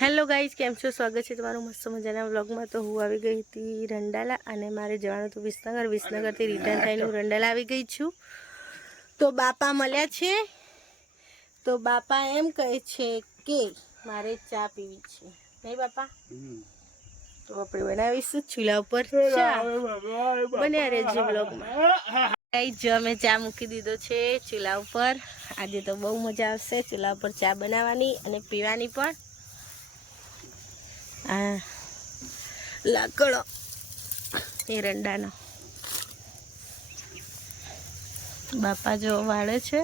Hello guys, કેમ છો? સ્વાગત છે તમારું મસ્ત મજાના વ્લોગમાં। તો હું આવી ગઈ હતી રંડાલા અને મારે જવાનું હતું વિસનગર। વિસનગરથી રિટર્ન થઈને હું રંડાલા આવી ગઈ છું। તો બાપા મળ્યા છે। તો બાપા એમ કહે છે કે મારે ચા પીવી છે, નહીં બાપા? તો આપણે બનાવીશું ચૂલા ઉપર ચા। બન્યા રહેજો વ્લોગમાં। ગાઈઝ, જો અમે ચા મૂકી દીધો છે ચૂલા ઉપર। આજે તો બહુ મજા આવશે ચૂલા ઉપર ચા બનાવવાની અને પીવાની પણ। આ લાકડો એરંડાનો બાપા જો વાળે છે।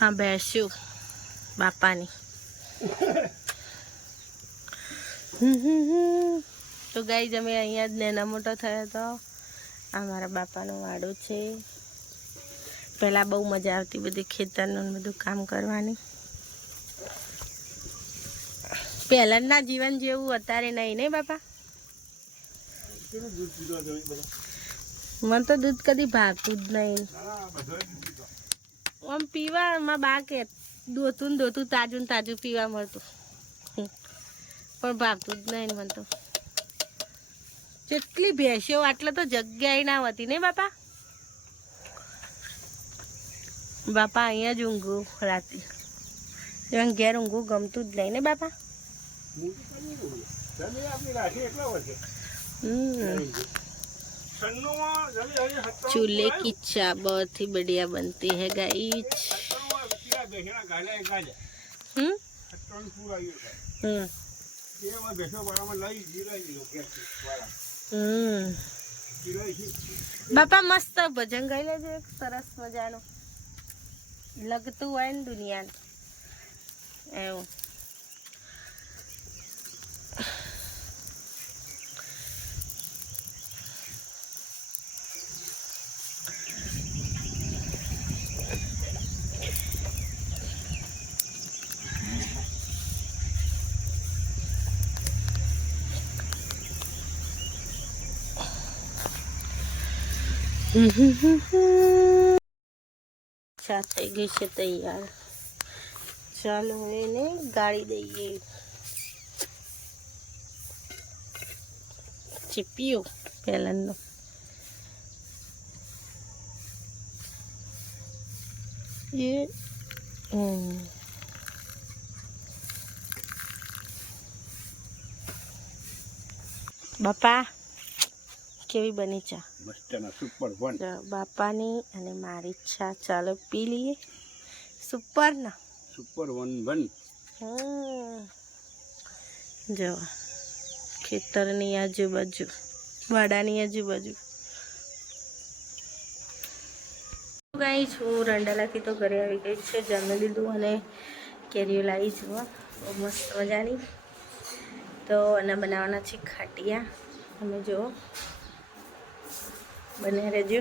હા, બેસ્યું બાપાની। તો ગાઈઝ, અમે અહીંયા જ નાના મોટા થયા તો આ મારા બાપાનો વાડો છે। પહેલાં બહુ મજા આવતી બધી ખેતરનું બધું કામ કરવાની। પહેલાંના જીવન જેવું અત્યારે નહીં બાપા? મને તો દૂધ કદી ભાગતું જ નહીં। આમ પીવામાં બા કે દોતું ને દોતું તાજું ને તાજું પીવા મળતું, પણ ભાગતું જ નહીં મને તો। જેટલી ભેંસ્યો આટલે તો જગ્યાએ ના હોતી નહીં બાપા? બાપા અહીંયા જ ઊંઘું રાતે, એમ ઘેર ઊંઘું ગમતું જ નહીં ને બાપા? चूल्हे की चाय बहुत ही बढ़िया बनती है गाइस। બાપા મસ્ત ભજન ગાઈ લેજો એક સરસ મજાનું, લગતું હોય ને દુનિયાનું એવું। ચા થઈ ગઈ છે તૈયાર, ચાલો એને ગાળી દઈએ। ચીપ્યું પહેલાંનો એ બાપા કેવી બની ચા? મસ્તના સુપર વન બાપાની અને મારી ચા, ચાલો પી લઈએ। સુપર ના સુપર વન વન। જો ખેતરની આજુબાજુ, વાડાની આજુબાજુ। ગાઈસ, હું રંડાલાથી તો ઘરે આવી ગઈ છે, જમી લીધું અને કેરીઓ લાવી છું બહુ મસ્ત મજાની। તો અને બનાવવાના છે ખાટિયા, તમે જુઓ બને રહેજો।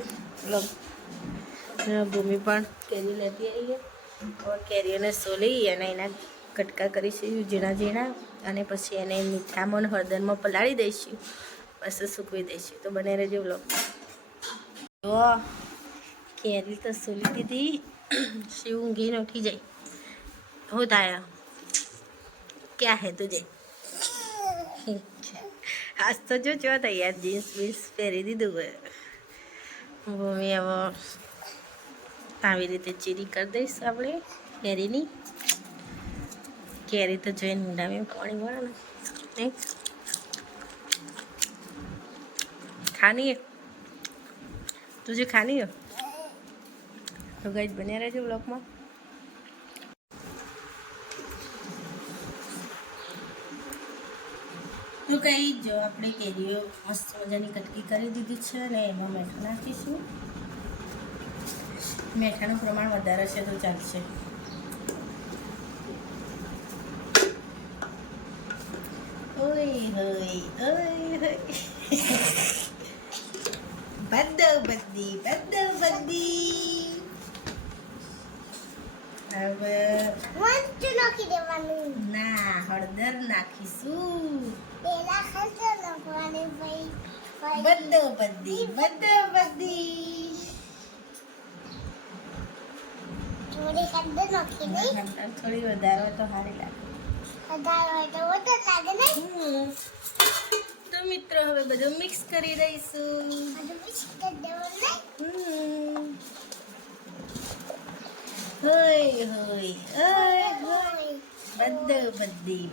ભૂમિ પણ કેરી લેતી આવીએ, કેરીઓને સોલી અને એના કટકા કરીશું ઝીણા ઝીણા, અને પછી એને મીઠામાં હળદરમાં પલાળી દઈશું, પછી સૂકવી દઈશું। તો બને રહેજો વ્લોગમાં। જો કેરી તો સોલી દીધી, શિવ ઊંઘીને ઉઠી જાય। હું થાય ક્યાં હે તુજે? આજ તો જો તૈયાર જીન્સ બીન્સ પહેરી દીધું હોય। ભૂમિ હવે આવી રીતે ચીરી કરી દઈશ આપણે કેરીની। કેરી તો જોઈને ઊંડામાં પાણી મળે ને, નહીં ખાની તુજે ખાની હો? તો ગાઈસ, બન્યા રહેજો બ્લોગમાં। તો કઈ જો આપણે કેરીઓ મસ્ત મજાની કટકી કરી દીધી છે અને એમાં મીઠું નાખીશું। મીઠાનું પ્રમાણ વધારે છે તો ચાલશે। ઓય હોય ઓય હોય બદ્દી હવે મરચું નાખી દેવાનું ના, હળદર નાખીશું પેલા। હળદર નાખવાની ભાઈ, બદ્દી થોડી વધારે હોય તો સારી લાગે. તો મિત્રો હવે બધું મિક્સ કરી દઈશું. હોય બધું બધી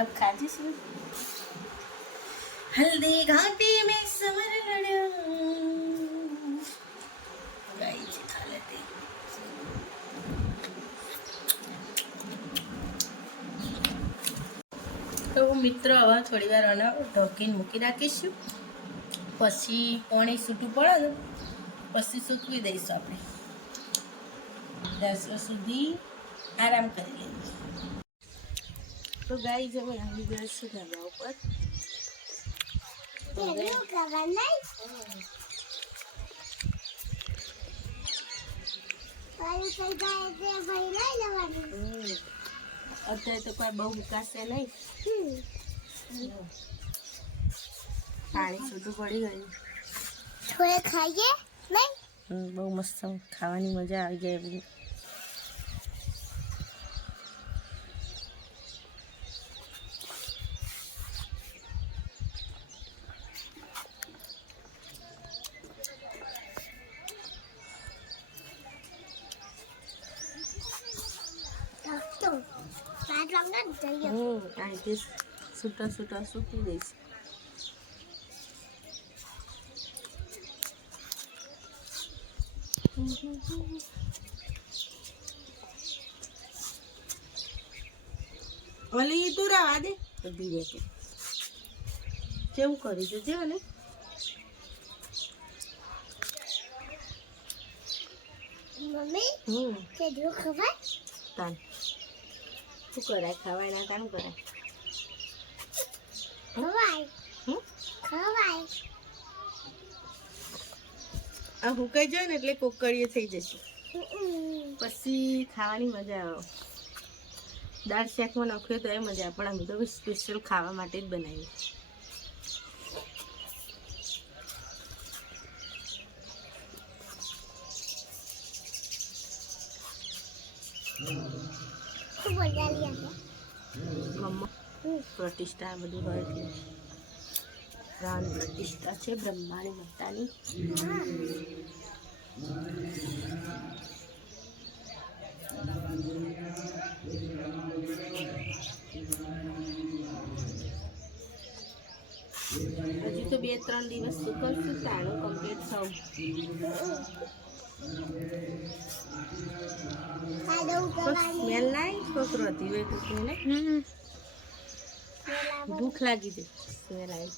अब खाजी शुरू. हल्दी घाटी में समर लड़ो गाई जी खा लेते. તો મિત્રો હવે થોડી વાર આને ઢોકીને મૂકી રાખીશું. પછી પાણી છૂટું પડે ને પછી સૂકવી દઈશું આપણે. 10 સુધી આરામ કરી લઈએ. તો ગાઈ જમે આવી ગયા છે ધાબા ઉપર. અત્યારે તો કોઈ બહુ મુકાશે નહીં. પાણી છૂટું પડી ગયું. થોડે ખાઈએ નહીં. બહુ મસ્ત ખાવાની મજા આવી જાય એવી. અહીંથી છૂટા સૂકી દઈશ. ઓલી તું રાવા દે ધીરે કે કેવું કરી દેજે ને. મમ્મી કે જો ખવાય તાન શું કરાય? ખવાય ના કામ કરાય. ખવાય આ હુકાઈ જાય ને એટલે કોકડીએ થઈ જશે. પછી ખાવાની મજા આવે. દાળ શાકમાં નાખ્યો તો એ મજા આવે, પણ અમે તો સ્પેશિયલ ખાવા માટે જ બનાવીએ. મમ્મા પ્રતિષ્ઠા બધું હોય એટલે પ્રાણ પ્રતિષ્ઠા છે બ્રહ્માની માતાની. હજી તો 2-3 દિવસ સુકવશું તાણું કમ્પ્લીટ થવું. સ્મેલ નાઈ છોકરો હતી હોય કુકને ભૂખ લાગી હતી. સ્મેલ આવી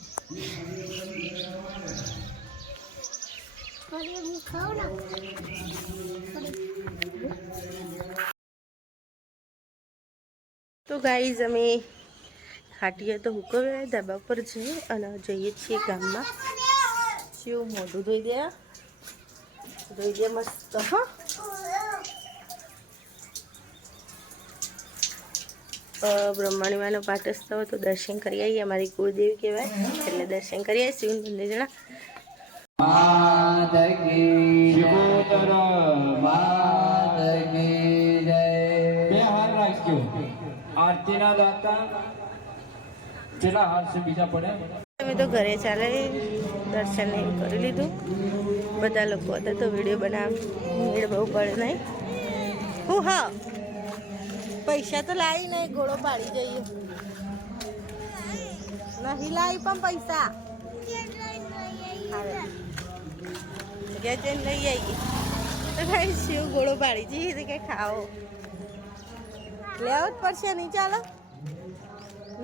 તો ગાઈઝ અમે ખાટીએ તો હુકવે ધાબા પર જઈએ અને જઈએ છીએ ગામમાં. શિવ મોઢું ધોઈ દે મસ્ત. હા બ્રહ્માણી માનો પાટોત્સવ તો દર્શન કરી આવીએ. અમારી કુળદેવી કહેવાય એટલે દર્શન કરી આવીએ. શિવ બંને જણા આરતીના દાતા પેલા હાર છે બીજા પડે. અમે તો ઘરે ચાલે દર્શન કરી લીધું. બધા લોકો હતા તો વિડીયો બનાવ મેળ બહુ પડે નહીં. હું હા પૈસા તો લાવી નહીં, ઘોડો પાડી જઈએ. નહીં લાવી પણ પૈસા જગ્યા જઈને લઈ આવીએ. તો ભાઈ શિવ ઘોડો પાડી જઈએ કે ખાઓ લેવો જ પડશે. નહીં ચાલો,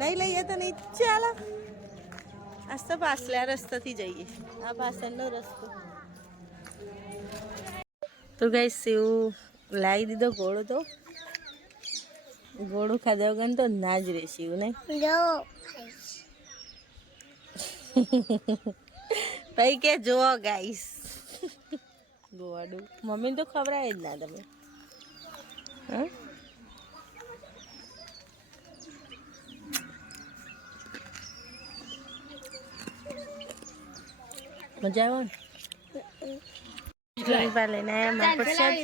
નહીં લઈએ તો નહીં ચાલો. આજ તો પાછલા રસ્તાથી જઈએ. આ પાછળનો રસ્તો. તો ગાઈ શિવ લાવી દીધો ઘોડો. તો ઘોડું ખાધા વગર તો ના જ રહે શિવ નહીં. ભાઈ કે જો ગાઈસ ગોવાડું મમ્મીને તો ખવડાવે જ ના તમે હા મજા આવે ને લઈને આવ્યા પ્રસાદ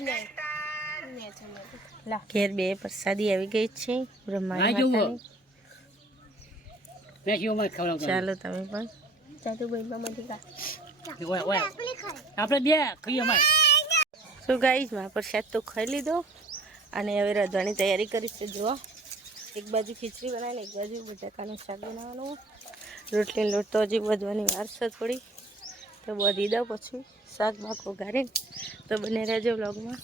ઘેર બે પ્રસાદી આવી ગઈ છે બ્રહ્માની માતાની ચાલો તમે પણ ચાલો ભાઈ આપણે બે ખાઈએ અમારે શું ગાઈસ માં પ્રસાદ તો ખાઈ લીધો અને હવે રાંધવાની તૈયારી કરી છે જુઓ એક બાજુ ખીચડી બનાવીને એક બાજુ બટાકાનું શાક બનાવવાનું રોટલી લોટ તો હજી વધવાની વાર છે થોડી તો બધી દઉં પછી શાક બાક વઘારીને તો બને રહેજો વ્લોગમાં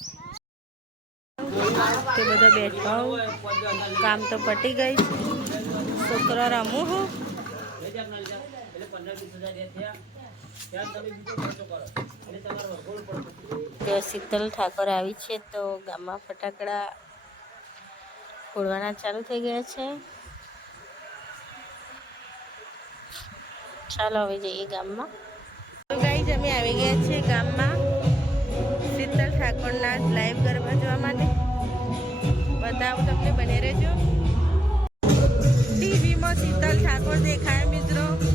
તે બધા બેઠા કામ તો પટી ગઈ છોકરા રમું હું તો શીતલ ઠાકોર આવી છે તો ગામમાં ફટાકડા ફોડવાના ચાલુ થઈ ગયા છે ચાલો હવે જઈએ ગામમાં તો ગાઈઝ અમે આવી ગયા છીએ ગામમાં શીતલ ઠાકોરના લાઈવ ગરબા જોવા માટે બતાવું તમને બને રહેજો ટીવીમાં શીતલ ઠાકોર દેખાય મિત્રો